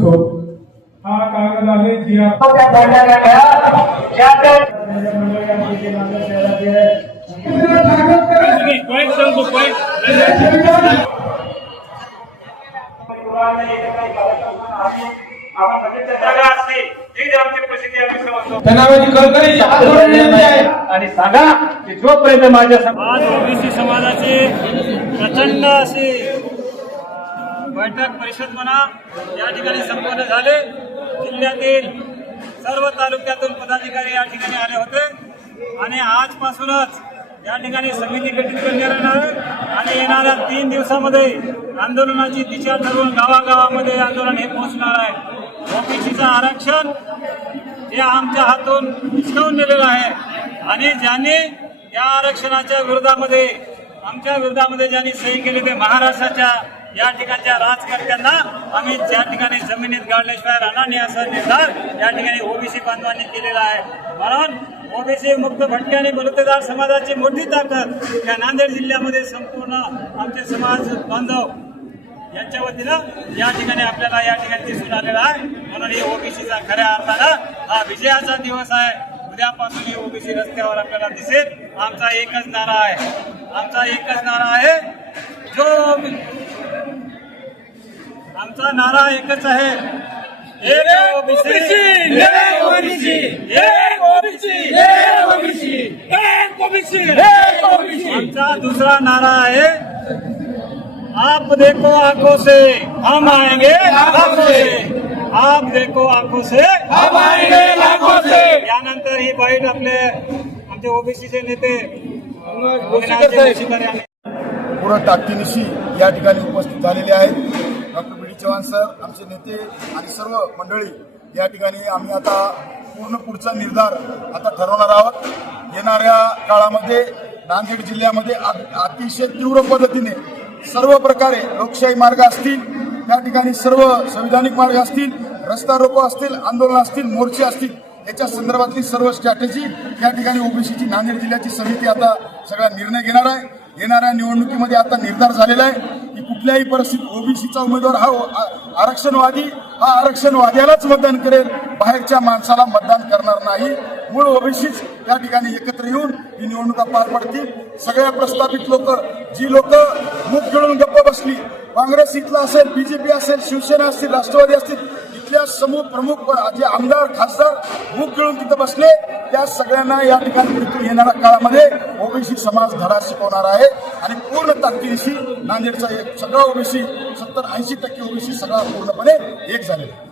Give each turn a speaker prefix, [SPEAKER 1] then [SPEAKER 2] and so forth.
[SPEAKER 1] माणूस होत क्या क्या क्या
[SPEAKER 2] क्या क्या क्या क्या जोपर्यंत माझ्या समाज ओबीसी समाजाचे प्रचंड बैठक परिषद म्हणा या ठिकाणी संपन्न झाले. जिल्ह्यातील सर्व तालुक्यातून पदाधिकारी या ठिकाणी आले होते. आणि आजपासूनच या ठिकाणी समिती गठीत करण्यात येणार आणि येणाऱ्या तीन दिवसामध्ये आंदोलनाची दिशा ठरवून गावागावामध्ये आंदोलन हे पोहोचणार आहे. ओबीसीचं आरक्षण हे आमच्या हातून हिसकावून दिलेलं आहे. आणि ज्यांनी या आरक्षणाच्या विरोधामध्ये आमच्या विरोधामध्ये ज्यांनी सही केली ते महाराष्ट्राच्या या ठिकाणच्या राजकर्त्यांना आम्ही ज्या ठिकाणी जमिनीत गाडल्याशिवाय राहणार नाही असा निर्धार या ठिकाणी ओबीसी बांधवांनी केलेला आहे. म्हणून ओबीसी मुक्त भटके आणि बलुतेदार समाजाची मोठी ताकद या नांदेड जिल्ह्यामध्ये संपूर्ण आमचे समाज बांधव यांच्या वतीनं या ठिकाणी आपल्याला या ठिकाणी दिसून आलेला आहे. म्हणून हे ओबीसीचा खऱ्या अर्थानं हा विजयाचा दिवस आहे. उद्यापासून हे ओबीसी रस्त्यावर आपल्याला दिसेल. आमचा एकच नारा आहे. आमचा एकच नारा आहे. जो आमचा नारा एकच आहे. एक ओबीसी. एक ओबीसी. एक ओबीसी. एक ओबीसी. आमचा दुसरा नारा आहे. आप देखो आंखों से हम आएंगे आंखों से. आप देखो आंखों से हम आएंगे आंखों से. यानंतर ही बाईट आपले आमचे ओबीसीचे नेते.
[SPEAKER 3] पूर्ण ताकदीनिशी या ठिकाणी उपस्थित झालेले आहेत. Doctor B D Chavan sir आमचे नेते आणि सर्व मंडळी या ठिकाणी आम्ही आता पूर्ण पुढचा निर्धार आता ठरवणार आहोत. येणाऱ्या काळामध्ये नांदेड जिल्ह्यामध्ये अतिशय तीव्र पद्धतीने सर्व प्रकारे लोकशाही मार्ग असतील त्या ठिकाणी सर्व संविधानिक मार्ग असतील रस्ता रोको असतील आंदोलन असतील मोर्चे असतील याच्या संदर्भातली सर्व स्ट्रॅटेजी या ठिकाणी ओबीसीची नांदेड जिल्ह्याची समिती आता सगळा निर्णय घेणार आहे. येणाऱ्या निवडणुकीमध्ये आता निर्धार झालेला आहे की कुठल्याही परिस्थितीत ओबीसीचा उमेदवार हा आरक्षणवादी हा आरक्षणवाद्यालाच मतदान करेल. बाहेरच्या माणसाला मतदान करणार नाही. मूळ ओबीसीच त्या ठिकाणी एकत्र येऊन ही निवडणुका पार पडतील. सगळ्या प्रस्थापित लोक जी लोक मुख गिळून गप्प बसली काँग्रेस इथला असेल बीजेपी असेल शिवसेना असतील राष्ट्रवादी असतील इथल्या समूह प्रमुख जे आमदार खासदार मुख गिळून तिथं बसले त्या सगळ्यांना या ठिकाणी येणाऱ्या काळामध्ये ओबीसी समाज धडा शिकवणार आहे. आणि पूर्ण ताकदीशी नांदेडचा एक सगळा ओबीसी सत्तर ऐंशी टक्के ओबीसी सगळा पूर्णपणे एक झालेला आहे.